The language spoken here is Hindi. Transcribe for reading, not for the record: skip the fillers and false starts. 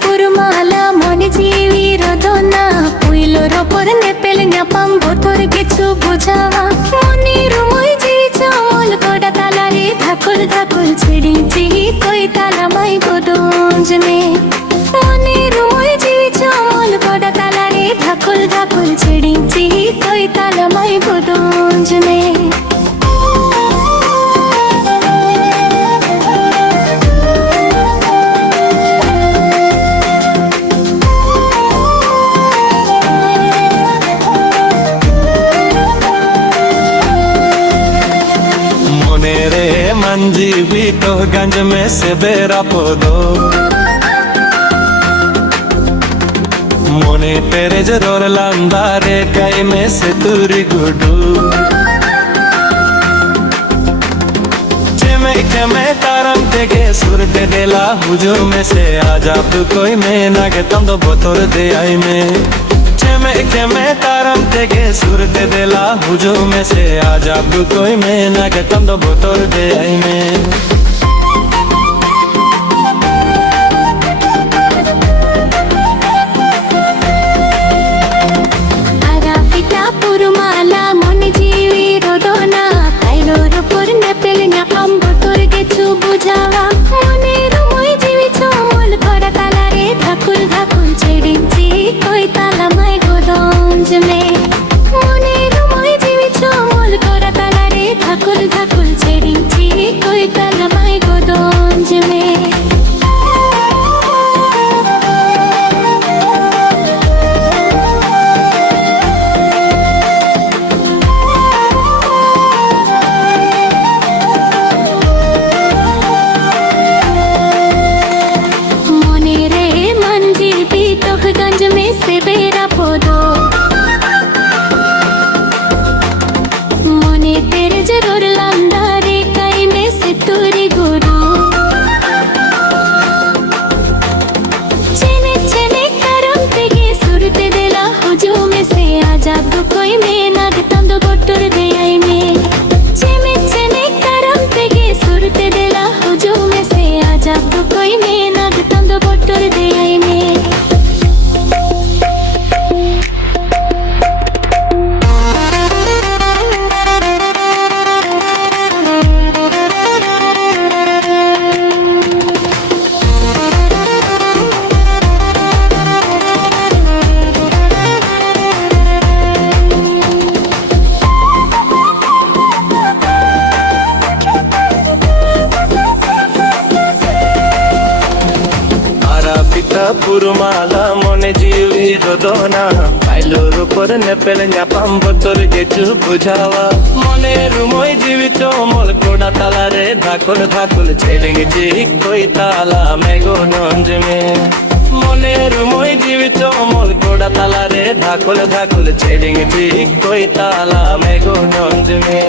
পুরমালা মনে জিবি রদনা পুইলোর ওপর নেপেল ᱧᱟᱯᱟᱢ বতর কিছু বুঝাওয়া মনের মই জি চমল গোড়া তালারে ধাকুল ধাকুল ছিড়িছি কই তালামাই গোদঞ্জ মে মনের মই জি চমল গোড়া তালারে ধাকুল ধাকুল ছিড়িছি কই তালামাই গোদঞ্জ মে मंजीवी तो गंज में से बेरा पोदो मोने तेरे जरोर लंदारे कई में से तुरी गुडू चेमे चेमे तारम तेगे सुरते देला हुजूर में से आजाब कोई में ना के तुम तो बोतोर दे आई में चेमे तारम तेगे सुरते देला हुजूर में से आजाब कोई में ना के तुम तो बोतोर दे आई में পুরমালা মনে জিবি রদনা পাইলোর উপর নেপেল ᱧাপাম বতর কিছু বুঝাওয়া মনের মই জিবি চমল গোড়া তালারে ধাকুল ধাকুল ছেড়েছি কই তালা মেঘো নঞ্জ মে মনের মই জিবি চমল গোড়া তালারে ধাকুল ধাকুল ছেড়েছি কই তালা মেঘো নঞ্জ মে